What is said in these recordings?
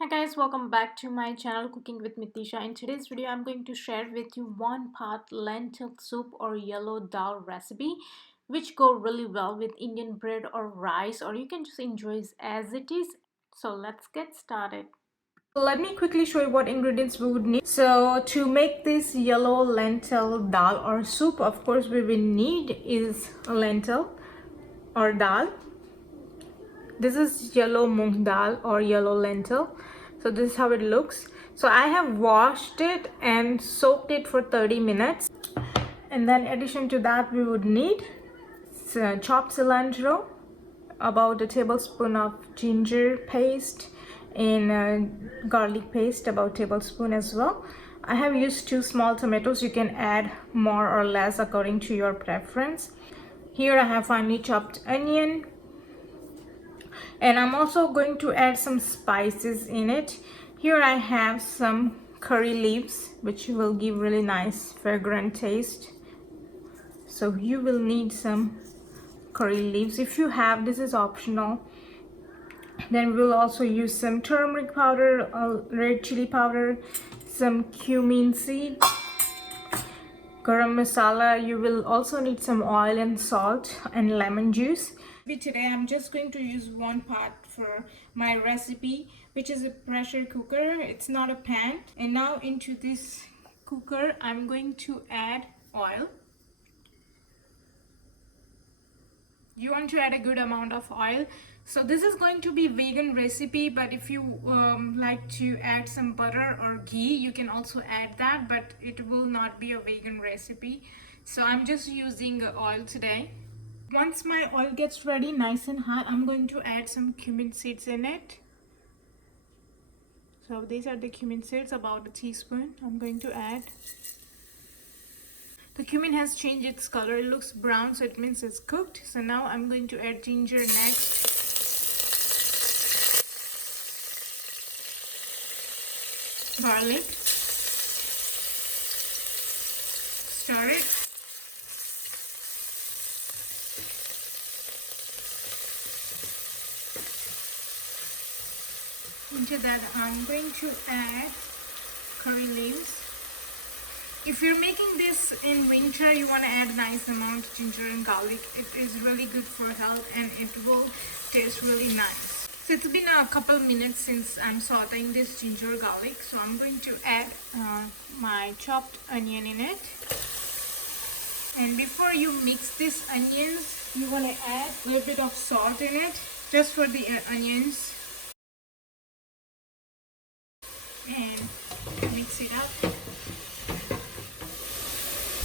Hi guys, welcome back to my channel Cooking with Mitisha. In today's video, I'm going to share with you one pot lentil soup or yellow dal recipe which go really well with Indian bread or rice, or you can just enjoy it as it is. So let's get started. Let me quickly show you what ingredients we would need. So to make this yellow lentil dal or soup, of course we will need is lentil or dal. This is yellow mung dal or yellow lentil. So this is how it looks. So I have washed it and soaked it for 30 minutes. And then in addition to that, we would need chopped cilantro, about a tablespoon of ginger paste, and garlic paste, about a tablespoon as well. I have used 2 small tomatoes. You can add more or less according to your preference. Here I have finely chopped onion, and I'm also going to add some spices in it. Here I have some curry leaves which will give really nice fragrant taste, so you will need some curry leaves. If you have, this is optional. Then we'll also use some turmeric powder, red chili powder, some cumin seed, garam masala. You will also need some oil and salt and lemon juice. Today I'm just going to use one pot for my recipe, which is a pressure cooker. It's not a pan. And now into this cooker I'm going to add oil. You want to add a good amount of oil. So this is going to be vegan recipe, but if you like to add some butter or ghee, you can also add that, but it will not be a vegan recipe. So I'm just using oil today. Once my oil gets ready nice and hot, I'm going to add some cumin seeds in it. So these are the cumin seeds, about a teaspoon I'm going to add. The cumin has changed its color. It looks brown, so it means it's cooked. So now I'm going to add ginger next. Garlic. Stir it. Into that I'm going to add curry leaves. If you're making this in winter, you want to add nice amount of ginger and garlic. It is really good for health and it will taste really nice. So it's been a couple minutes since I'm sauteing this ginger garlic. So I'm going to add my chopped onion in it. And before you mix these onions, you want to add a little bit of salt in it, just for the onions. And mix it up.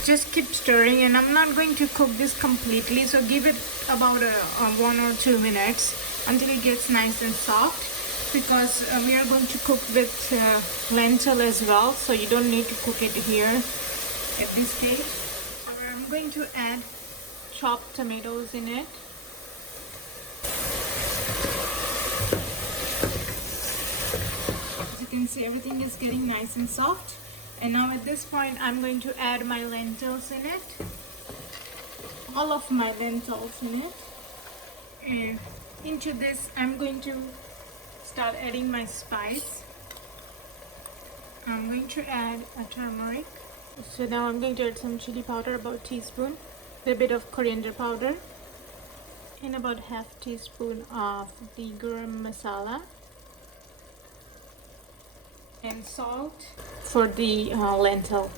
Just keep stirring, and I'm not going to cook this completely, so give it about 1 or 2 minutes until it gets nice and soft, because we are going to cook with lentil as well, so you don't need to cook it here at this stage. So I'm going to add chopped tomatoes in it. As you can see, everything is getting nice and soft. And now at this point I'm going to add my lentils in it, all of my lentils in it. And into this I'm going to start adding my spice. I'm going to add a turmeric. So now I'm going to add some chili powder, about a teaspoon, a little bit of coriander powder, and about half teaspoon of the garam masala, and salt for the lentil.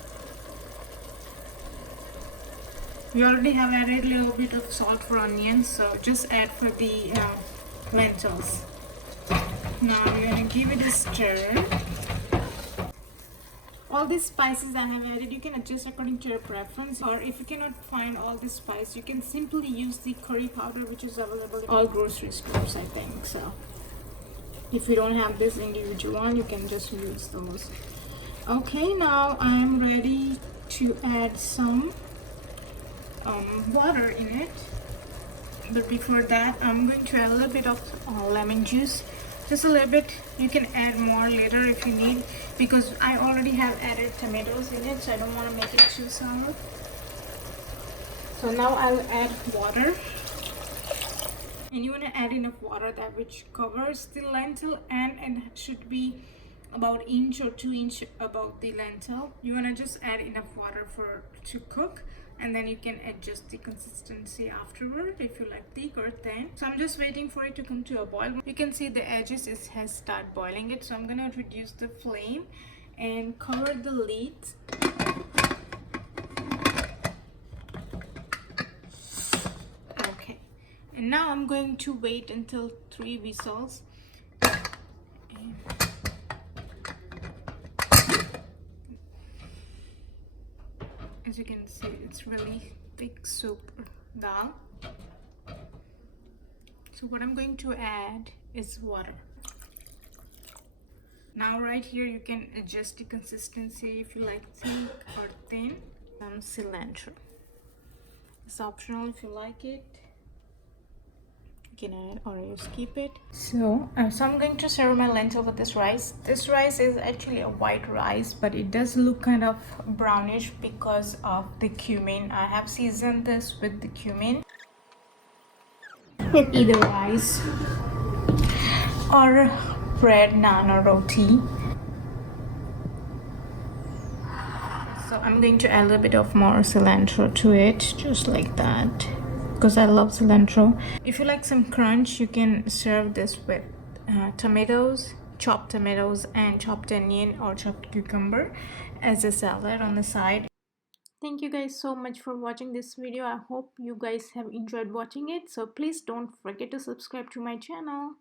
We already have added a little bit of salt for onions, so just add for the lentils. Now we're going to give it a stir. All these spices I have added, you can adjust according to your preference, or if you cannot find all this spice, you can simply use the curry powder, which is available in all grocery stores, I think. So if you don't have this individual one, you can just use those. Okay, now I'm ready to add some water in it. But before that, I'm going to add a little bit of lemon juice. Just a little bit. You can add more later if you need, because I already have added tomatoes in it, so I don't want to make it too sour. So now I'll add water. And you want to add enough water that which covers the lentil, and it should be about inch or 2 inch above the lentil. You want to just add enough water for to cook, and then you can adjust the consistency afterward if you like thick or thin. So I'm just waiting for it to come to a boil. You can see the edges has started boiling it, so I'm gonna reduce the flame and cover the lid. Okay, and now I'm going to wait until 3 whistles. As you can see, it's really thick soup dal. So what I'm going to add is water. Now right here you can adjust the consistency if you like thick or thin. Cilantro. It's optional if you like it. You can add or you skip it. So I'm going to serve my lentil with this rice. This rice is actually a white rice, but it does look kind of brownish because of the cumin. I have seasoned this with the cumin. With either rice or bread, naan or roti. So I'm going to add a little bit of more cilantro to it, just like that, because I love cilantro. If you like some crunch, you can serve this with tomatoes, chopped tomatoes and chopped onion or chopped cucumber as a salad on the side. Thank you guys so much for watching this video. I hope you guys have enjoyed watching it. So please don't forget to subscribe to my channel.